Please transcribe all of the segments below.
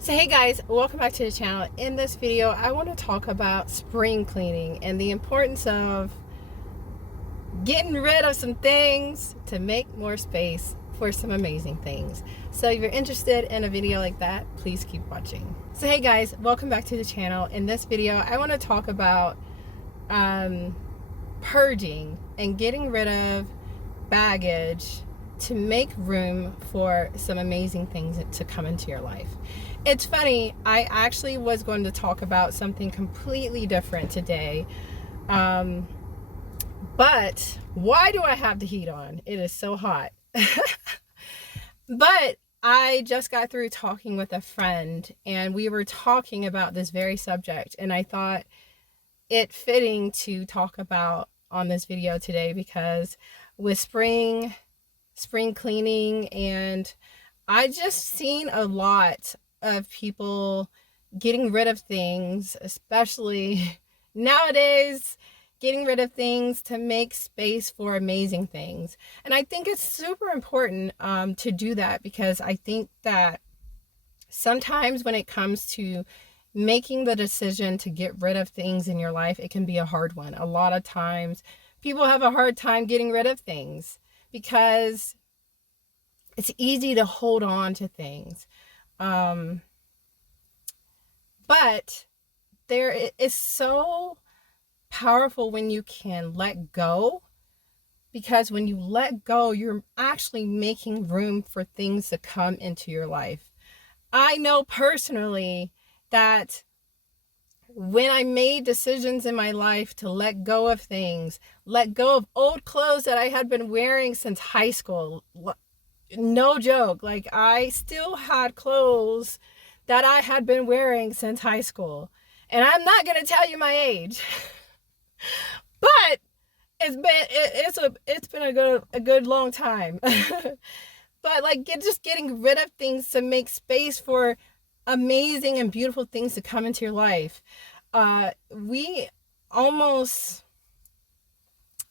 So hey guys, welcome back to the channel. In this video, I want to talk about spring cleaning and the importance of getting rid of some things to make more space for some amazing things. So if you're interested in a video like that, please keep watching. So hey guys, welcome back to the channel. In this video, I want to talk about purging and getting rid of baggage to make room for some amazing things to come into your life. It's funny, I actually was going to talk about something completely different today, but why do I have the heat on? It is so hot. But I just got through talking with a friend and we were talking about this very subject, and I thought it fitting to talk about on this video today because with spring cleaning, and I just seen a lot of people getting rid of things, especially nowadays, getting rid of things to make space for amazing things. And I think it's super important to do that, because I think that sometimes when it comes to making the decision to get rid of things in your life, it can be a hard one. A lot of times people have a hard time getting rid of things because it's easy to hold on to things. But there is so powerful when you can let go, because when you let go, you're actually making room for things to come into your life. I know personally that when I made decisions in my life to let go of things, let go of old clothes that I had been wearing since high school, no joke, like I still had clothes that I had been wearing since high school. And I'm not going to tell you my age, but it's been a good long time. But like just getting rid of things to make space for amazing and beautiful things to come into your life. We almost,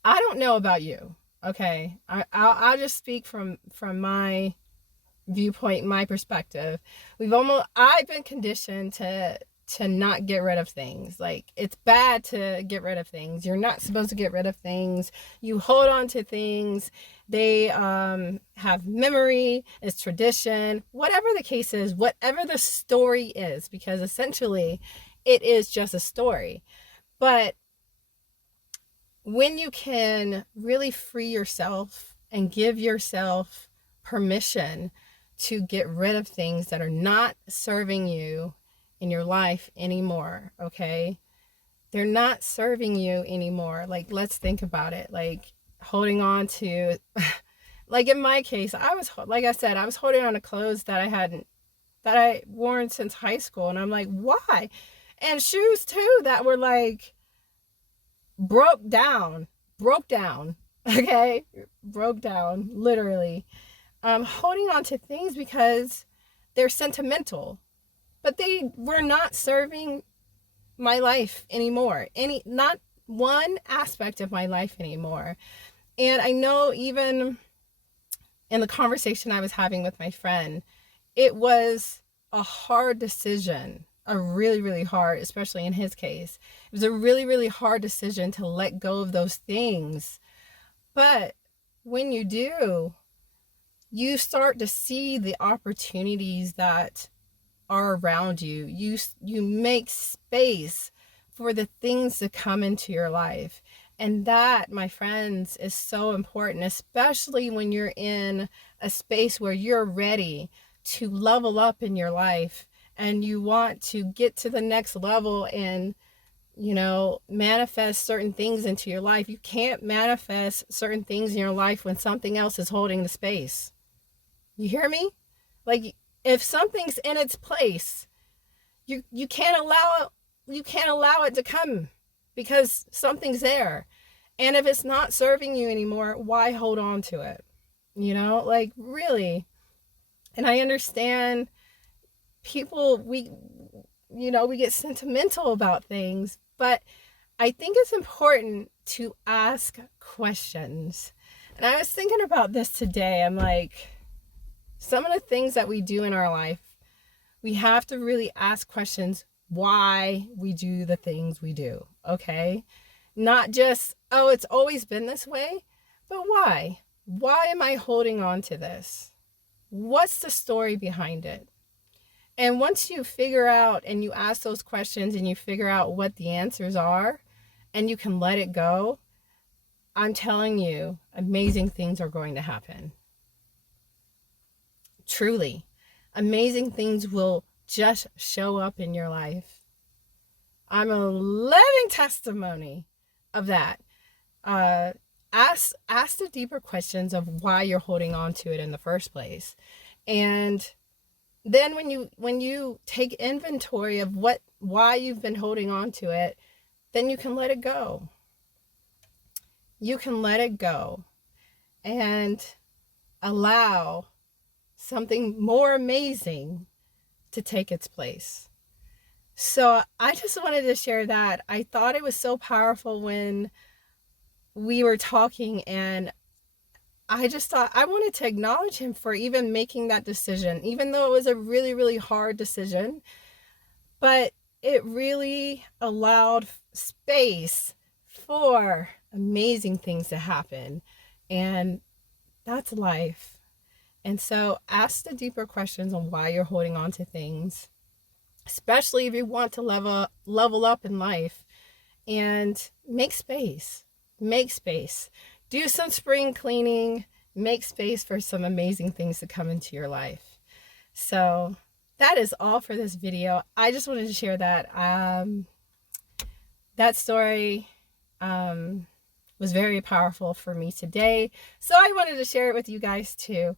I don't know about you, okay? I'll just speak from my viewpoint, my perspective. I've been conditioned to not get rid of things. Like, it's bad to get rid of things. You're not supposed to get rid of things. You hold on to things. They have memory, it's tradition, whatever the case is, whatever the story is, because essentially it is just a story. But when you can really free yourself and give yourself permission to get rid of things that are not serving you in your life anymore, okay? They're not serving you anymore. Like, let's think about it. Like, holding on to, like in my case, like I said, I was holding on to clothes that I worn since high school. And I'm like, why? And shoes too, that were like, broke down, okay? Broke down, literally. Holding on to things because they're sentimental, but they were not serving my life anymore. Not one aspect of my life anymore. And I know even in the conversation I was having with my friend, it was a hard decision, a really, really hard, especially in his case. It was a really, really hard decision to let go of those things. But when you do, you start to see the opportunities that are around you. You make space for the things to come into your life. And that, my friends, is so important, especially when you're in a space where you're ready to level up in your life and you want to get to the next level and, manifest certain things into your life. You can't manifest certain things in your life when something else is holding the space. You hear me? Like, if something's in its place, you can't allow it to come, because something's there. And if it's not serving you anymore, why hold on to it? Like, really. And I understand people, we get sentimental about things, but I think it's important to ask questions. And I was thinking about this today. I'm like, some of the things that we do in our life, We have to really ask questions why we do the things we do, okay? Not just, oh, it's always been this way, but why? Why am I holding on to this? What's the story behind it? And once you figure out and you ask those questions and you figure out what the answers are and you can let it go, I'm telling you, amazing things are going to happen. Truly, amazing things will just show up in your life. I'm a living testimony of that. Ask the deeper questions of why you're holding on to it in the first place. And then when you take inventory of why you've been holding on to it, then you can let it go. You can let it go and allow something more amazing to take its place. So I just wanted to share that. I thought it was so powerful when we were talking, and I just thought I wanted to acknowledge him for even making that decision, even though it was a really, really hard decision. But it really allowed space for amazing things to happen. And that's life. And so ask the deeper questions on why you're holding on to things, especially if you want to level up in life, and make space. Make space. Do some spring cleaning. Make space for some amazing things to come into your life. So that is all for this video. I just wanted to share that. That story was very powerful for me today. So I wanted to share it with you guys too.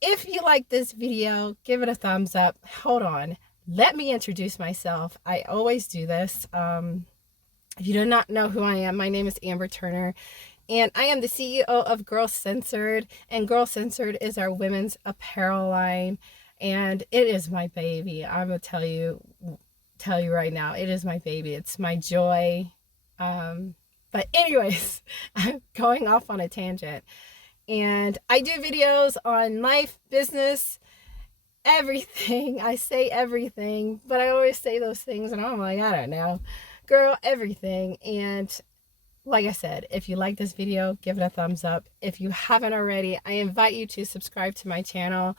If you like this video, give it a thumbs up. Hold on. Let me introduce myself. I always do this. If you do not know who I am, my name is Amber Turner, and I am the CEO of Girl Censored. And Girl Censored is our women's apparel line, and it is my baby. I'm gonna tell you right now, it is my baby. It's my joy. But anyways, I'm going off on a tangent. And I do videos on life, business, everything. I say everything, but I always say those things and I'm like, I don't know. Girl, everything. And like I said, if you like this video, give it a thumbs up. If you haven't already, I invite you to subscribe to my channel.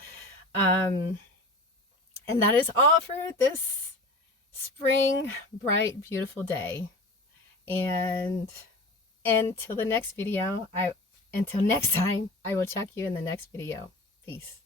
And that is all for this spring, bright, beautiful day. And until the next video, until next time, I will check you in the next video. Peace.